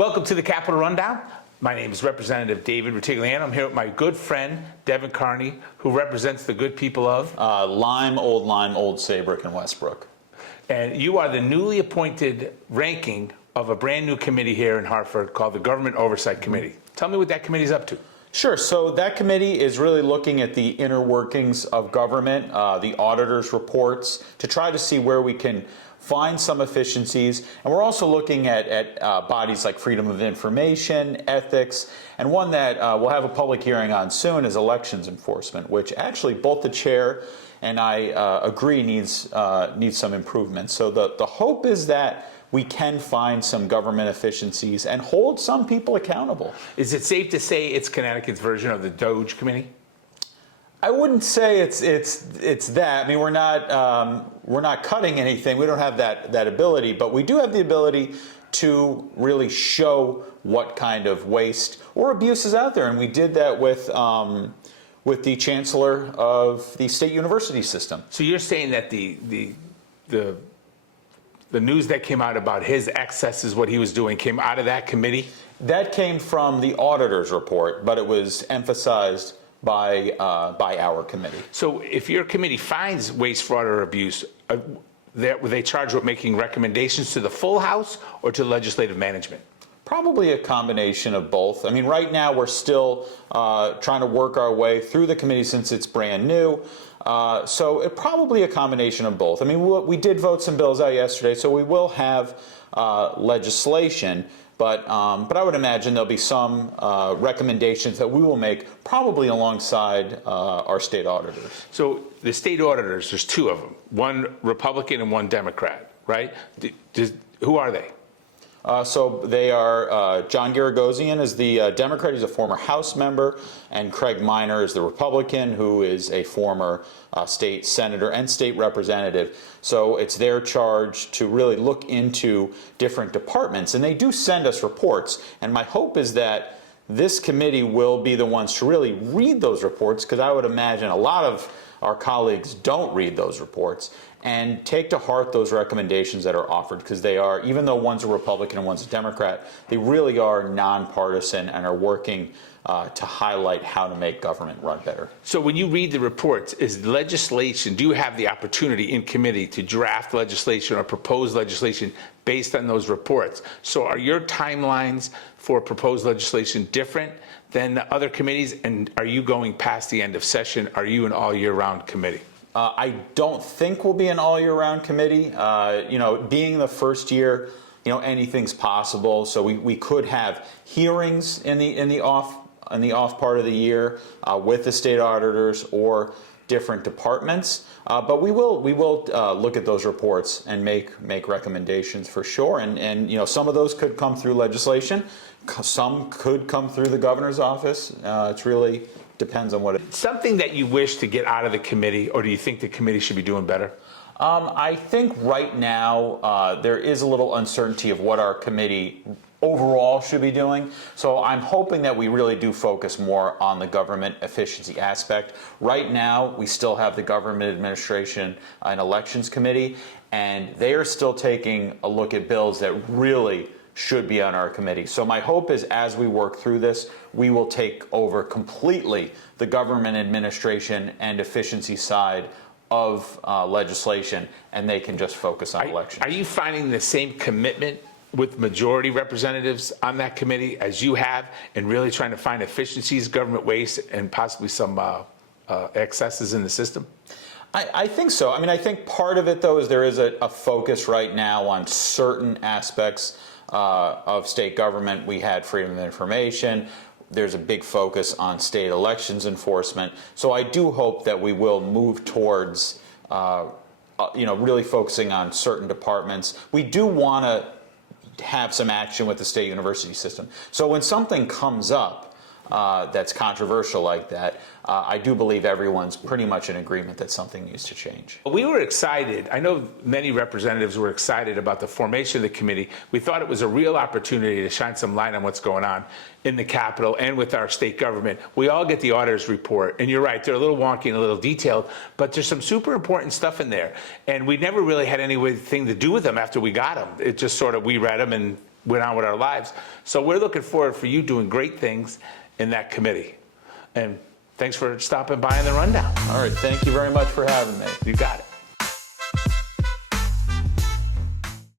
Welcome to the Capitol Rundown. My name is Representative David Rutigliano. I'm here with my good friend, Devin Carney, who represents the good people of Lyme, Old Saybrook, and Westbrook. And you are the newly appointed ranking of a brand new committee here in Hartford called the Government Oversight Committee. Tell me what that committee's up to. Sure. So that committee is really looking at the inner workings of government, the auditors' reports, to try to see where we can find some efficiencies. And we're also looking at bodies like freedom of information, ethics, and one that we'll have a public hearing on soon is elections enforcement, which actually both the chair and I agree needs some improvement. So the hope is that we can find some government efficiencies and hold some people accountable. Is it safe to say it's Connecticut's version of the Doge Committee? I wouldn't say it's that. I mean, we're not cutting anything. We don't have that ability, but we do have the ability to really show what kind of waste or abuse is out there, and we did that with the chancellor of the state university system. So you're saying that the news that came out about his excesses, what he was doing, came out of that committee? That came from the auditor's report, but it was emphasized by our committee. So if your committee finds waste, fraud, or abuse, were they charged with making recommendations to the full House or to legislative management? Probably a combination of both. I mean, right now we're still trying to work our way through the committee since it's brand new. So it probably a combination of both. I mean, we did vote some bills out yesterday, so we will have legislation. But I would imagine there'll be some recommendations that we will make probably alongside our state auditors. So the state auditors, there's two of them, one Republican and one Democrat, right? Who are they? So they are John Garagosian is the Democrat, he's a former House member, and Craig Minor is the Republican, who is a former state senator and state representative. So it's their charge to really look into different departments, and they do send us reports, and my hope is that this committee will be the ones to really read those reports, because I would imagine a lot of our colleagues don't read those reports, and take to heart those recommendations that are offered, because they are, even though one's a Republican and one's a Democrat, they really are nonpartisan and are working to highlight how to make government run better. So when you read the reports, is legislation, do you have the opportunity in committee to draft legislation or propose legislation based on those reports? So are your timelines for proposed legislation different than the other committees? And are you going past the end of session? Are you an all year round committee? I don't think we'll be an all year round committee. Being the first year, anything's possible. So we could have hearings in the off part of the year with the state auditors or different departments. But we will look at those reports and make recommendations for sure. And some of those could come through legislation. Some could come through the governor's office. It's really depends on what it is. Something that you wish to get out of the committee, or do you think the committee should be doing better? I think right now there is a little uncertainty of what our committee overall should be doing. So I'm hoping that we really do focus more on the government efficiency aspect. Right now, we still have the Government Administration and Elections Committee, and they are still taking a look at bills that really should be on our committee. So my hope is as we work through this, we will take over completely the government administration and efficiency side of legislation, and they can just focus on elections. Are you finding the same commitment with majority representatives on that committee as you have in really trying to find efficiencies, government waste, and possibly some excesses in the system? I think so. I mean, I think part of it, though, is there is a focus right now on certain aspects of state government. We had freedom of information. There's a big focus on state elections enforcement. So I do hope that we will move towards, really focusing on certain departments. We do want to have some action with the state university system. So when something comes up that's controversial like that, I do believe everyone's pretty much in agreement that something needs to change. We were excited. I know many representatives were excited about the formation of the committee. We thought it was a real opportunity to shine some light on what's going on in the Capitol and with our state government. We all get the auditor's report, and you're right, they're a little wonky and a little detailed, but there's some super important stuff in there. And we never really had anything to do with them after we got them. It just sort of, we read them and went on with our lives. So we're looking forward for you doing great things in that committee. And thanks for stopping by in the rundown. All right, thank you very much for having me. You got it.